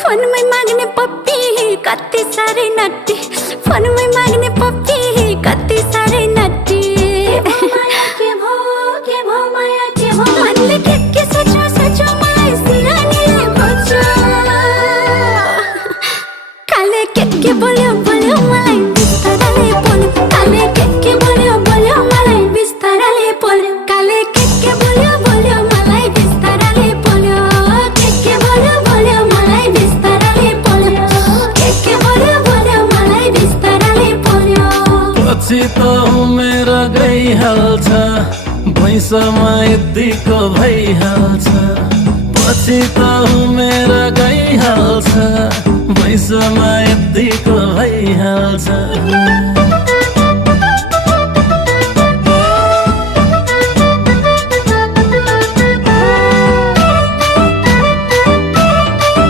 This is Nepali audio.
फोन में मांगने पप्पी कत्ती सारे नट्टी, फोन में मांगने पप्पी कत्ती सारे नट्टी। मनले के सोचो सोचो मलाई सिरानीले खोज्छ, काले के बोल्यो बोल्यो मलाई बिस्ताराले बोल्यो, काले के बोल्यो बोल्यो मलाई बिस्ताराले बोल्यो, काले के बोल्यो बोल्यो मलाई बिस्ताराले बोल्यो, के बोल्यो बोल्यो मलाई बिस्ताराले बोल्यो, के बोल्यो बोल्यो मलाई बिस्ताराले बोल्यो। पछि त उमेर गइहाल्छ, भैँसमा यतिको भइहाल्छ। पछि त उमेर गइहाल्छ, भैँसमा यतिको भइहाल्छ।